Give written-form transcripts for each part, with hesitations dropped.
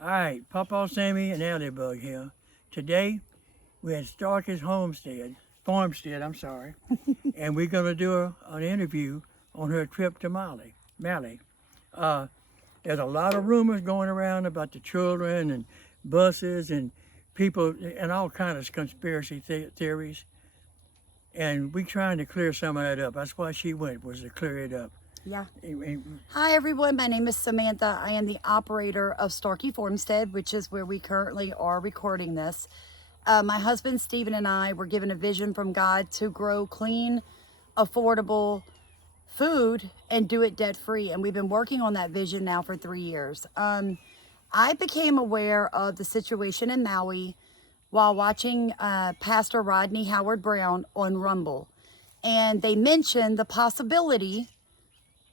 All right, Pawpaw, Sammy, and Allybug here. Today, we're at Starkey's Farmstead, I'm sorry, and we're going to do an interview on her trip to Maui. Uh, there's a lot of rumors going around about the children and buses and people and all kinds of conspiracy theories, and we're trying to clear some of that up. That's why she went, was to clear it up. Yeah. And Hi, everyone. My name is Samantha. I am the operator of Starkey Farmstead, which is where we currently are recording this. My husband, Stephen, and I were given a vision from God to grow clean, affordable food and do it debt-free. And we've been working on that vision now for 3 years. I became aware of the situation in Maui while watching Pastor Rodney Howard-Browne on Rumble. And they mentioned the possibility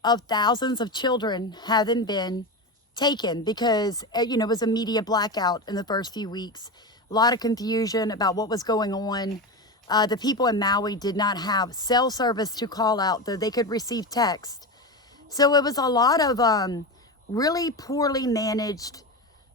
of thousands of children having been taken because, it was a media blackout in the first few weeks. A lot of confusion about what was going on. The people in Maui did not have cell service to call out, though they could receive text. So it was a lot of really poorly managed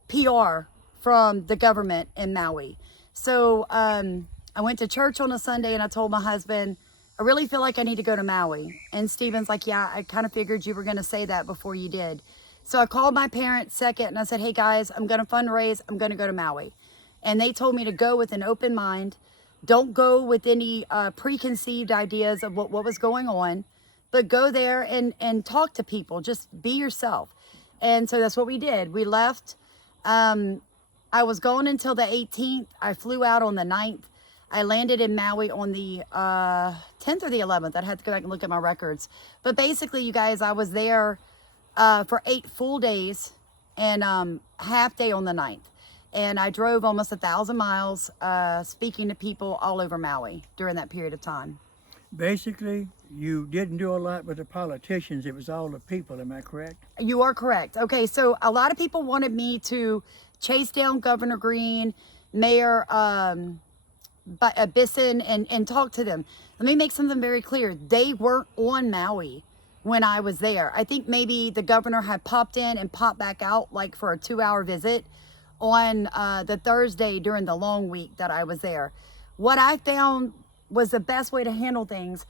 PR from the government in Maui. So I went to church on a Sunday and I told my husband, I really feel like I need to go to Maui. And Stephen's like, yeah, I kind of figured you were going to say that before you did. So I called my parents second and I said, hey guys, I'm going to fundraise. I'm going to go to Maui. And they told me to go with an open mind. Don't go with any preconceived ideas of what was going on, but go there and talk to people. Just be yourself. And so that's what we did. We left. I was gone until the 18th. I flew out on the 9th. I landed in Maui on the 10th or the 11th. I'd have to go back and look at my records. But basically, you guys, I was there for 8 full days and half day on the 9th. And I drove almost 1,000 miles speaking to people all over Maui during that period of time. basically, you didn't do a lot with the politicians. It was all the people. Am I correct? You are correct. Okay, so a lot of people wanted me to chase down Governor Green, Mayor Bisson, and talk to them. Let me make something very clear. They weren't on Maui when I was there. I think maybe the governor had popped in and popped back out like for a 2-hour visit on the Thursday during the long week that I was there. What I found was the best way to handle things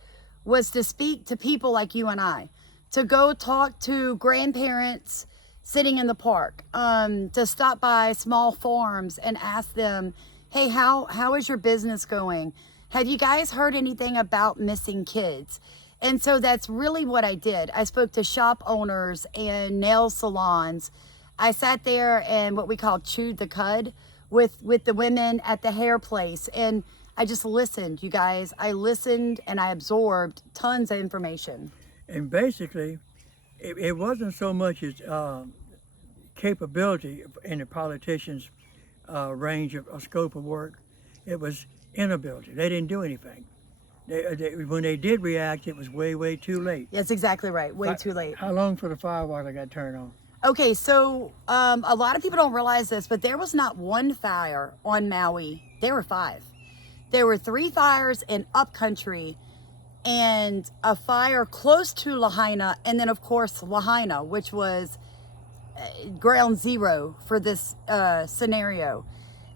was to speak to people like you and I, to go talk to grandparents sitting in the park, to stop by small farms and ask them, hey, how is your business going? Have you guys heard anything about missing kids? And so that's really what I did. I spoke to shop owners and nail salons. I sat there and what we call chewed the cud with the women at the hair place. And I just listened, you guys. I listened and I absorbed tons of information. And basically, it wasn't so much as capability in the politicians' range of scope of work. It was inability. They didn't do anything. When they did react, it was way, way too late. That's exactly right. Way too late. How long for the firewater got turned on? Okay, so a lot of people don't realize this, but there was not one fire on Maui. There were 5. There were 3 fires in Up Country and a fire close to Lahaina, and then of course Lahaina, which was ground zero for this scenario.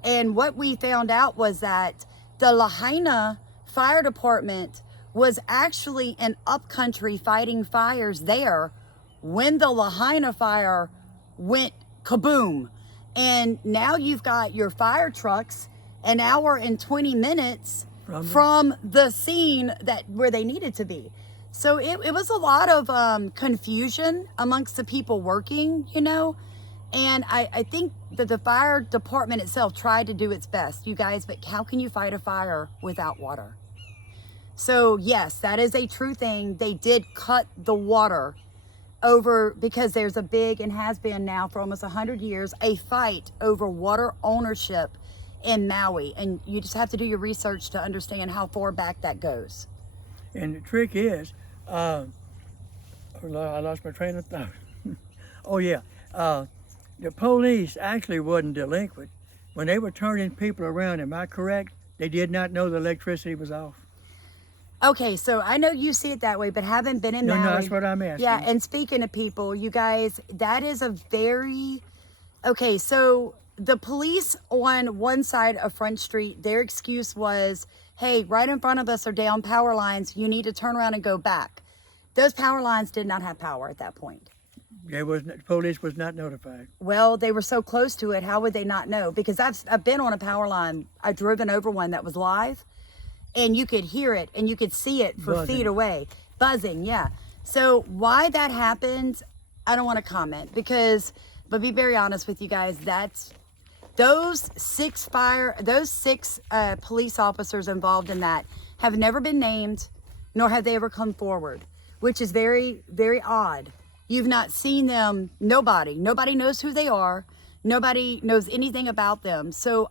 And what we found out was that the Lahaina Fire Department was actually in Up Country fighting fires there when the Lahaina fire went kaboom. And now you've got your fire trucks an hour and 20 minutes from the scene where they needed to be. So it was a lot of confusion amongst the people working, and I think that the fire department itself tried to do its best, you guys, but how can you fight a fire without water? So yes, that is a true thing. They did cut the water over because there's a big, and has been now for almost 100 years, a fight over water ownership in Maui. And you just have to do your research to understand how far back that goes. And the trick is, I lost my train of thought. Oh yeah, the police actually wasn't delinquent. When they were turning people around, am I correct? They did not know the electricity was off. Okay, so I know you see it that way, but haven't been in Maui. No, that's what I'm asking. Yeah, and speaking of people, you guys, that is a very Okay, so the police on one side of Front Street, their excuse was, hey, right in front of us are down power lines. You need to turn around and go back. Those power lines did not have power at that point. Police was not notified. Well, they were so close to it. How would they not know? Because I've been on a power line. I've driven over one that was live, and you could hear it and you could see it for Buzzing. feet away. Buzzing, yeah. So why that happened, I don't want to comment but be very honest with you guys, those six police officers involved in that have never been named, nor have they ever come forward, which is very, very odd. You've not seen them. Nobody knows who they are. Nobody knows anything about them. So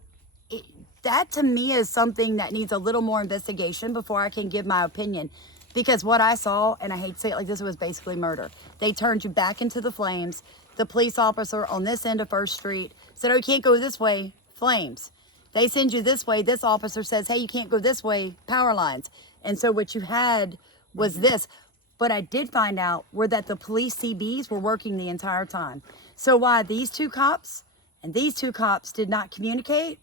that to me is something that needs a little more investigation before I can give my opinion. Because what I saw, and I hate to say it like this, was basically murder. They turned you back into the flames. The police officer on this end of First Street said, oh, you can't go this way, flames. They send you this way. This officer says, hey, you can't go this way, power lines. And so what you had was this. What I did find out were that the police CBs were working the entire time. So why these two cops and these two cops did not communicate?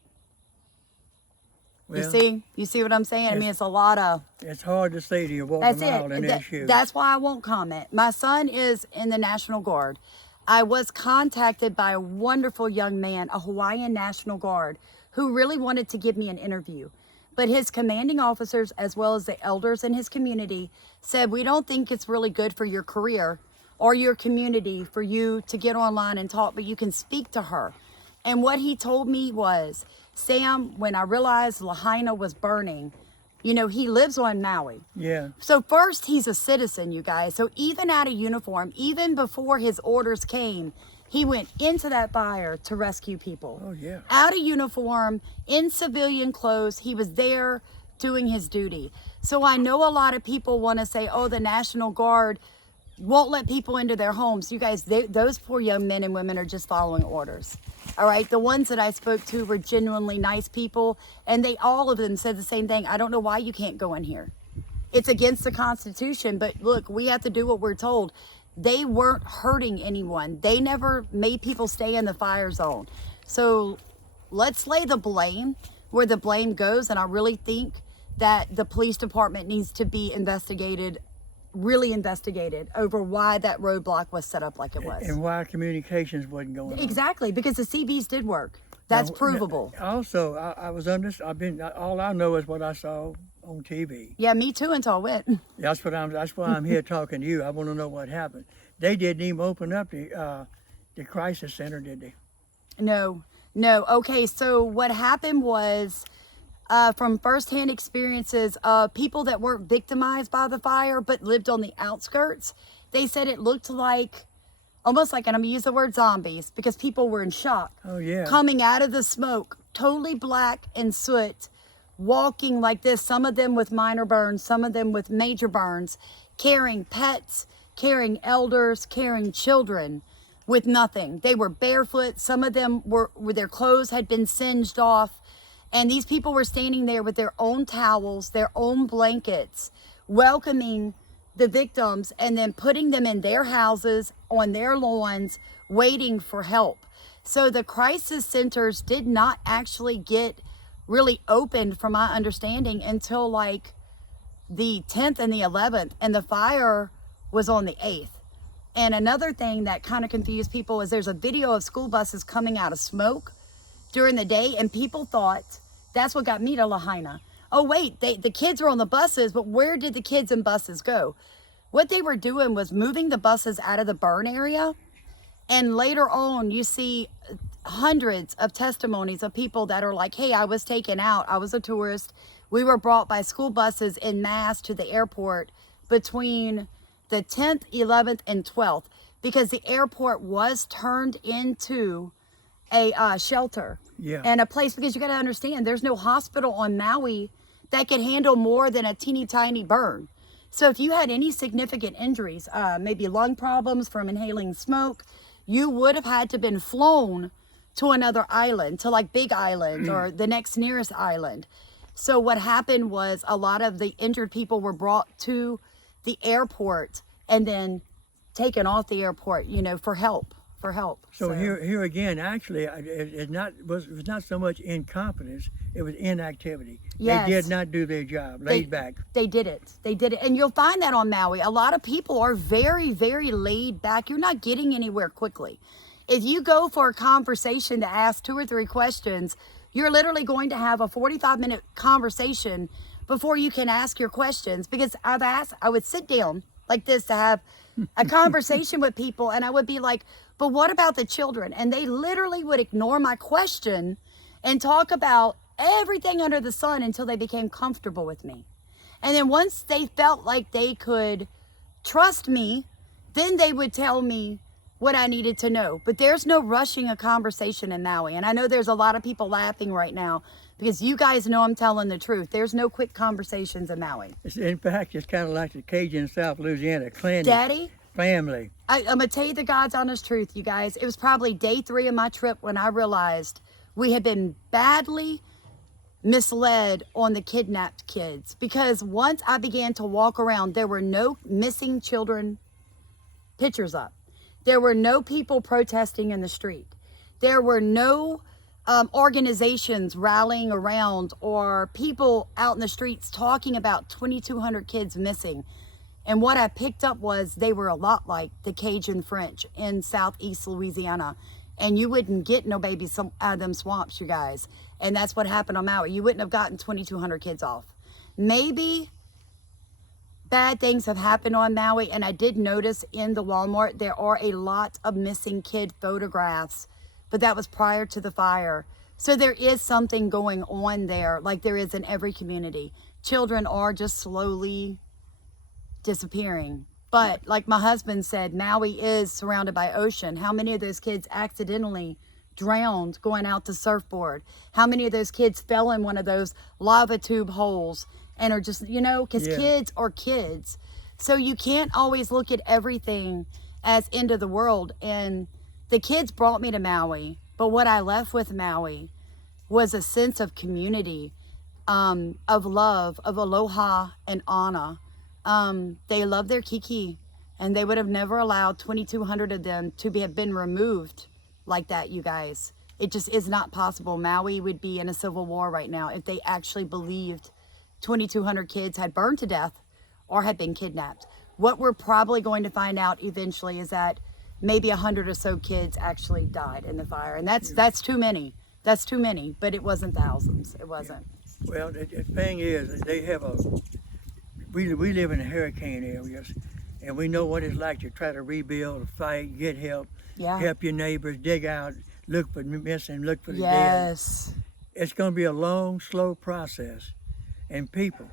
Well, you see what I'm saying? I mean, it's a lot of... It's hard to say to you walk That's a mile in it. their shoes. That's why I won't comment. My son is in the National Guard. I was contacted by a wonderful young man, a Hawaiian National Guard, who really wanted to give me an interview. But his commanding officers, as well as the elders in his community, said, we don't think it's really good for your career or your community for you to get online and talk, but you can speak to her. And what he told me was, Sam, when I realized Lahaina was burning, you know, he lives on Maui. Yeah. So first, he's a citizen, you guys. So even out of uniform, even before his orders came, he went into that fire to rescue people. Oh, yeah. Out of uniform, in civilian clothes, he was there doing his duty. So I know a lot of people want to say, oh, the National Guard won't let people into their homes. You guys, those poor young men and women are just following orders. All right. The ones that I spoke to were genuinely nice people, and all of them said the same thing. I don't know why you can't go in here. It's against the Constitution, but look, we have to do what we're told. They weren't hurting anyone. They never made people stay in the fire zone. So let's lay the blame where the blame goes. And I really think that the police department needs to be really investigated over why that roadblock was set up like it was. And why communications wasn't going on. Exactly, because the CBs did work. That's provable. Also, all I know is what I saw on TV. Yeah, me too until I went. That's why I'm here talking to you. I want to know what happened. They didn't even open up the crisis center, did they? No. Okay, so what happened was, from firsthand experiences of people that weren't victimized by the fire but lived on the outskirts, they said it looked like, almost like, and I'm going to use the word zombies, because people were in shock. Oh, yeah. Coming out of the smoke, totally black and soot, walking like this, some of them with minor burns, some of them with major burns, carrying pets, carrying elders, carrying children with nothing. They were barefoot. Some of them their clothes had been singed off. And these people were standing there with their own towels, their own blankets, welcoming the victims and then putting them in their houses, on their lawns, waiting for help. So the crisis centers did not actually get really opened, from my understanding, until like the 10th and the 11th, and the fire was on the 8th. And another thing that kind of confused people is there's a video of school buses coming out of smoke during the day, and people thought, that's what got me to Lahaina. Oh wait, the kids are on the buses, but where did the kids and buses go? What they were doing was moving the buses out of the burn area. And later on, you see hundreds of testimonies of people that are like, hey, I was taken out. I was a tourist. We were brought by school buses en masse to the airport between the 10th, 11th, and 12th, because the airport was turned into a shelter. Yeah. And a place, because you got to understand, there's no hospital on Maui that can handle more than a teeny tiny burn. So if you had any significant injuries, maybe lung problems from inhaling smoke, you would have had to been flown to another island, to like Big Island or the next nearest island. So what happened was a lot of the injured people were brought to the airport and then taken off the airport, for help, for help. So here again, actually, it was not so much incompetence; it was inactivity. Yes. They did not do their job. Laid back. They did it. They did it, and you'll find that on Maui. A lot of people are very, very laid back. You're not getting anywhere quickly. If you go for a conversation to ask 2 or 3 questions, you're literally going to have a 45-minute conversation before you can ask your questions. Because I would sit down like this to have a conversation with people, and I would be like, but what about the children? And they literally would ignore my question and talk about everything under the sun until they became comfortable with me. And then once they felt like they could trust me, then they would tell me what I needed to know. But there's no rushing a conversation in Maui. And I know there's a lot of people laughing right now because you guys know I'm telling the truth. There's no quick conversations in Maui. In fact, it's kind of like the Cajun South Louisiana clan. Daddy? Family. I'm going to tell you the God's honest truth, you guys. It was probably day 3 of my trip when I realized we had been badly misled on the kidnapped kids. Because once I began to walk around, there were no missing children pictures up. There were no people protesting in the street. There were no organizations rallying around or people out in the streets talking about 2,200 kids missing. And what I picked up was they were a lot like the Cajun French in southeast Louisiana. And you wouldn't get no babies out of them swamps, you guys. And that's what happened on Maui. You wouldn't have gotten 2,200 kids off. Maybe bad things have happened on Maui, and I did notice in the Walmart there are a lot of missing kid photographs, but that was prior to the fire. So there is something going on there, like there is in every community. Children are just slowly disappearing. But like my husband said, Maui is surrounded by ocean. How many of those kids accidentally drowned going out to surfboard? How many of those kids fell in one of those lava tube holes and are just, because kids are kids. So you can't always look at everything as end of the world. And the kids brought me to Maui, but what I left with Maui was a sense of community, of love, of aloha and ana. They love their kiki, and they would have never allowed 2,200 of them to have been removed like that, you guys. It just is not possible. Maui would be in a civil war right now if they actually believed 2,200 kids had burned to death or had been kidnapped. What we're probably going to find out eventually is that maybe 100 or so kids actually died in the fire, and that's too many. That's too many, but it wasn't thousands. It wasn't. Well, the thing is, they have we live in hurricane areas, and we know what it's like to try to rebuild, fight, get help, help your neighbors, dig out, look for missing, look for the dead. It's going to be a long, slow process. And people,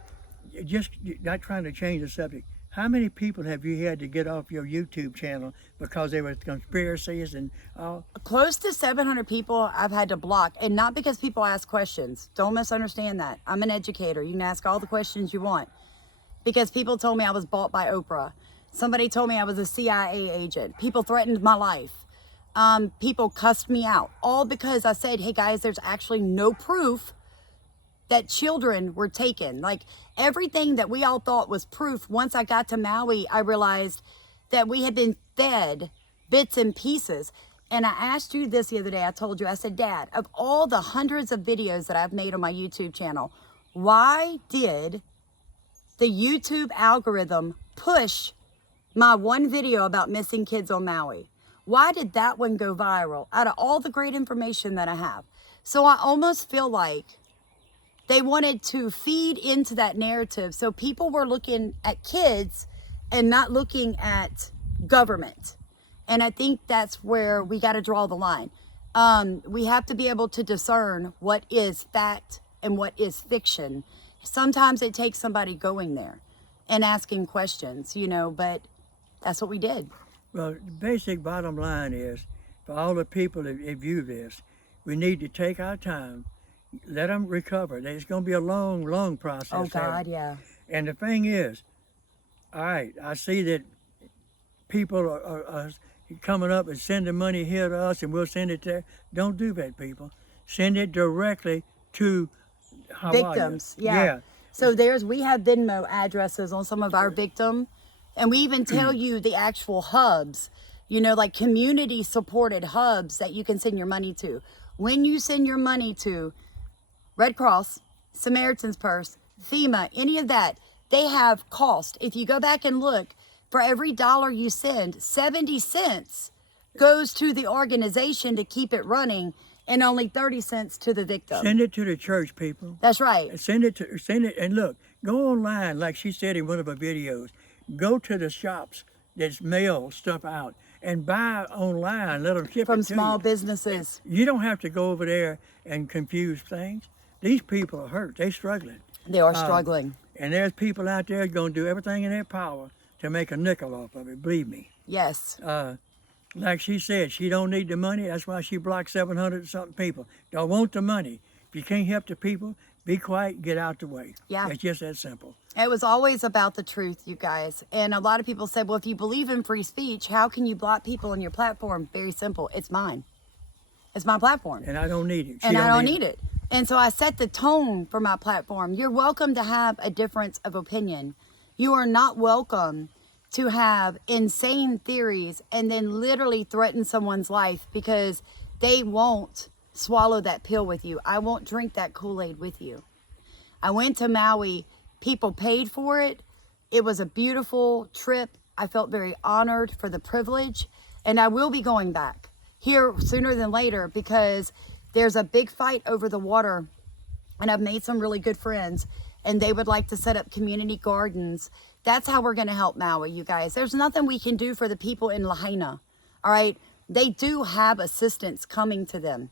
just not trying to change the subject, how many people have you had to get off your YouTube channel because they were conspiracies and all? Close to 700 people I've had to block, and not because people ask questions. Don't misunderstand that. I'm an educator. You can ask all the questions you want. Because people told me I was bought by Oprah. Somebody told me I was a CIA agent. People threatened my life. People cussed me out. All because I said, hey guys, there's actually no proof that children were taken. Like everything that we all thought was proof, once I got to Maui, I realized that we had been fed bits and pieces. And I asked you this the other day, I told you, I said, Dad, of all the hundreds of videos that I've made on my YouTube channel, why did the YouTube algorithm push my one video about missing kids on Maui? Why did that one go viral out of all the great information that I have? So I almost feel like they wanted to feed into that narrative. So people were looking at kids and not looking at government. And I think that's where we got to draw the line. We have to be able to discern what is fact and what is fiction. Sometimes it takes somebody going there and asking questions, but that's what we did. Well, the basic bottom line is, for all the people that view this, we need to take our time, let them recover. It's going to be a long, long process. Oh, God, yeah. And the thing is, all right, I see that people are coming up and sending money here to us and we'll send it there. Don't do that, people. Send it directly to victims. Yeah. So we have Venmo addresses on some of our victims, and we even tell you the actual hubs. You know, like community supported hubs that you can send your money to. When you send your money to Red Cross, Samaritan's Purse, FEMA, any of that, they have cost. If you go back and look, for every dollar you send, 70 cents goes to the organization to keep it running and only 30 cents to the victim. Send it to the church, people. That's right. Send it, and look, go online, like she said in one of her videos. Go to the shops that mail stuff out and buy online, let them ship From it to small you. businesses. You don't have to go over there and confuse things. These people are hurt. They're struggling. They are struggling. And there's people out there going to do everything in their power to make a nickel off of it, believe me. Yes. Like she said, she don't need the money. That's why she blocked 700 something people. Don't want the money. If you can't help the people, be quiet, get out the way. Yeah. It's just that simple. It was always about the truth, you guys. And a lot of people said, well, if you believe in free speech, how can you block people on your platform? Very simple. It's mine. It's my platform. And I don't need it. And I don't need it. And so I set the tone for my platform. You're welcome to have a difference of opinion. You are not welcome to have insane theories and then literally threaten someone's life because they won't swallow that pill with you. I won't drink that Kool-Aid with you. I went to Maui. People paid for it. It was a beautiful trip. I felt very honored for the privilege. And I will be going back here sooner than later because there's a big fight over the water. And I've made some really good friends. And they would like to set up community gardens. That's how we're going to help Maui, you guys. There's nothing we can do for the people in Lahaina. All right? They do have assistance coming to them.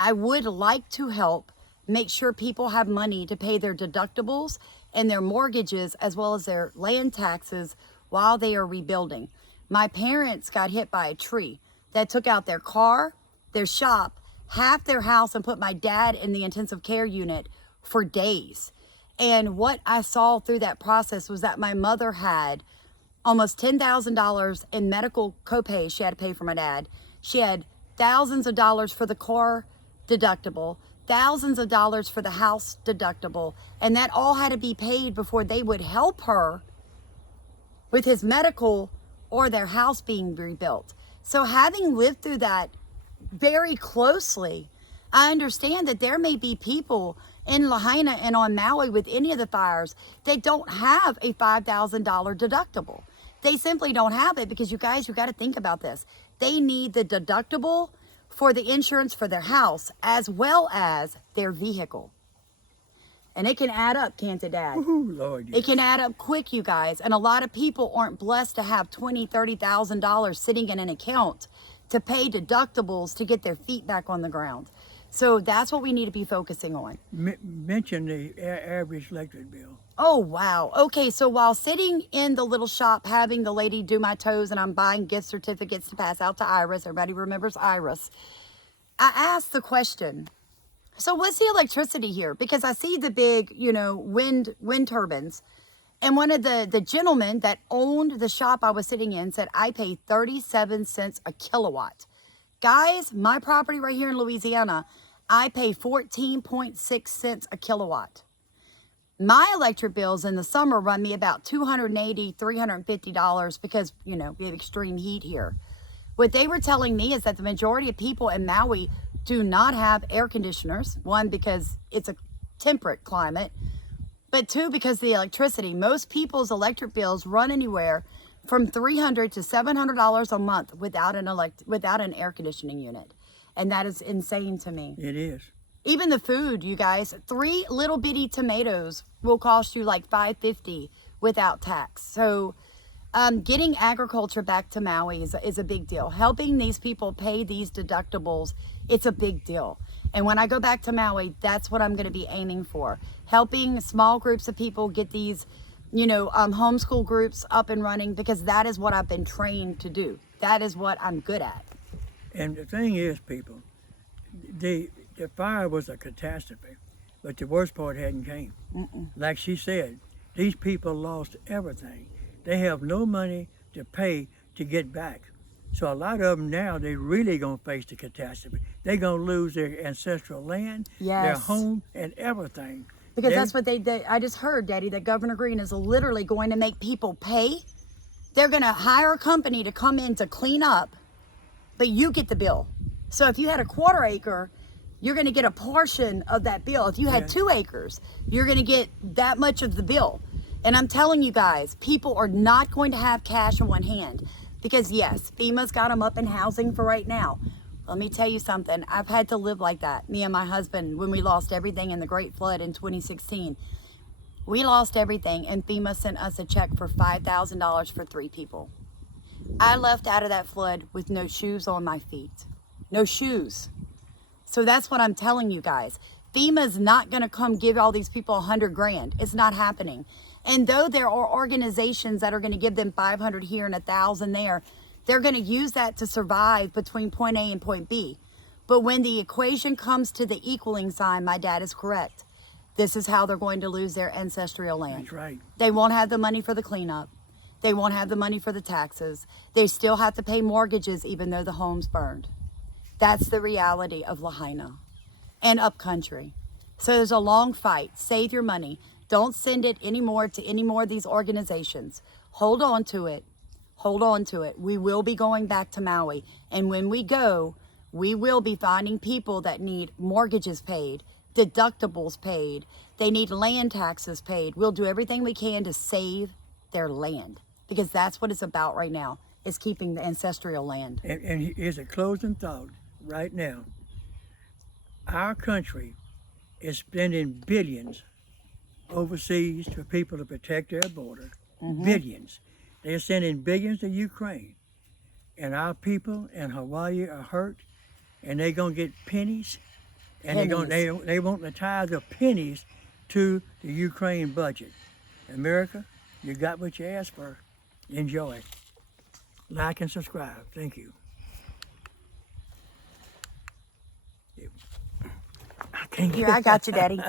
I would like to help make sure people have money to pay their deductibles and their mortgages as well as their land taxes while they are rebuilding. My parents got hit by a tree that took out their car, their shop, half their house, and put my dad in the intensive care unit for days. And what I saw through that process was that my mother had almost $10,000 in medical copay she had to pay for my dad. She had thousands of dollars for the car deductible, thousands of dollars for the house deductible, and that all had to be paid before they would help her with his medical or their house being rebuilt. So having lived through that very closely, I understand that there may be people in Lahaina and on Maui with any of the fires, they don't have a $5,000 deductible. They simply don't have it because you guys, you got to think about this. They need the deductible for the insurance for their house as well as their vehicle. And it can add up, can't it, Dad? Ooh, Lord, yes. It can add up quick, you guys. And a lot of people aren't blessed to have $20,000, $30,000 sitting in an account to pay deductibles to get their feet back on the ground. So that's what we need to be focusing on. Mention the average electric bill. Oh, wow. Okay, so while sitting in the little shop having the lady do my toes and I'm buying gift certificates to pass out to Iris, everybody remembers Iris, I asked the question, so what's the electricity here? Because I see the big, wind turbines. And one of the gentlemen that owned the shop I was sitting in said, I pay 37 cents a kilowatt. Guys, my property right here in Louisiana, I pay 14.6 cents a kilowatt. My electric bills in the summer run me about $280, $350 because, we have extreme heat here. What they were telling me is that the majority of people in Maui do not have air conditioners. One, because it's a temperate climate, but two, because of the electricity. Most people's electric bills run anywhere from $300 to $700 a month without an air conditioning unit. And that is insane to me. It is. Even the food, you guys, 3 little bitty tomatoes will cost you like $5.50 without tax. So getting agriculture back to Maui is a big deal. Helping these people pay these deductibles, it's a big deal. And when I go back to Maui, that's what I'm going to be aiming for. Helping small groups of people get these homeschool groups up and running, because that is what I've been trained to do. That is what I'm good at. And the thing is, people, the fire was a catastrophe, but the worst part hadn't came. Like she said, these people lost everything. They have no money to pay to get back. So a lot of them now, they're really going to face the catastrophe. They're going to lose their ancestral land, their home, and everything. Because that's what I just heard, Daddy, that Governor Green is literally going to make people pay They're going to hire a company to come in to clean up, but you get the bill. So if you had a 1/4 acre, you're going to get a portion of that bill. If you had 2 acres, you're going to get that much of the bill. And I'm telling you guys, people are not going to have cash in one hand because yes, FEMA's got them up in housing for right now. Let me tell you something. I've had to live like that. Me and my husband, when we lost everything in the Great Flood in 2016, we lost everything and FEMA sent us a check for $5,000 for 3 people. I left out of that flood with no shoes on my feet. No shoes. So that's what I'm telling you guys. FEMA's not going to come give all these people $100 grand. It's not happening. And though there are organizations that are going to give them 500 here and 1,000 there, they're going to use that to survive between point A and point B. But when the equation comes to the equaling sign, my dad is correct. This is how they're going to lose their ancestral land. That's right. They won't have the money for the cleanup. They won't have the money for the taxes. They still have to pay mortgages even though the home's burned. That's the reality of Lahaina and Up Country. So there's a long fight. Save your money. Don't send it anymore to any more of these organizations. Hold on to it. Hold on to it. We will be going back to Maui. And when we go, we will be finding people that need mortgages paid, deductibles paid. They need land taxes paid. We'll do everything we can to save their land because that's what it's about right now, is keeping the ancestral land. And here's a closing thought right now. Our country is spending billions overseas for people to protect their border. Billions. They're sending billions to Ukraine. And our people in Hawaii are hurt, and they're going to get pennies. And they want the tithes of pennies to the Ukraine budget. America, you got what you asked for. Enjoy. Like and subscribe. Thank you. I can't Here, I got you, Daddy.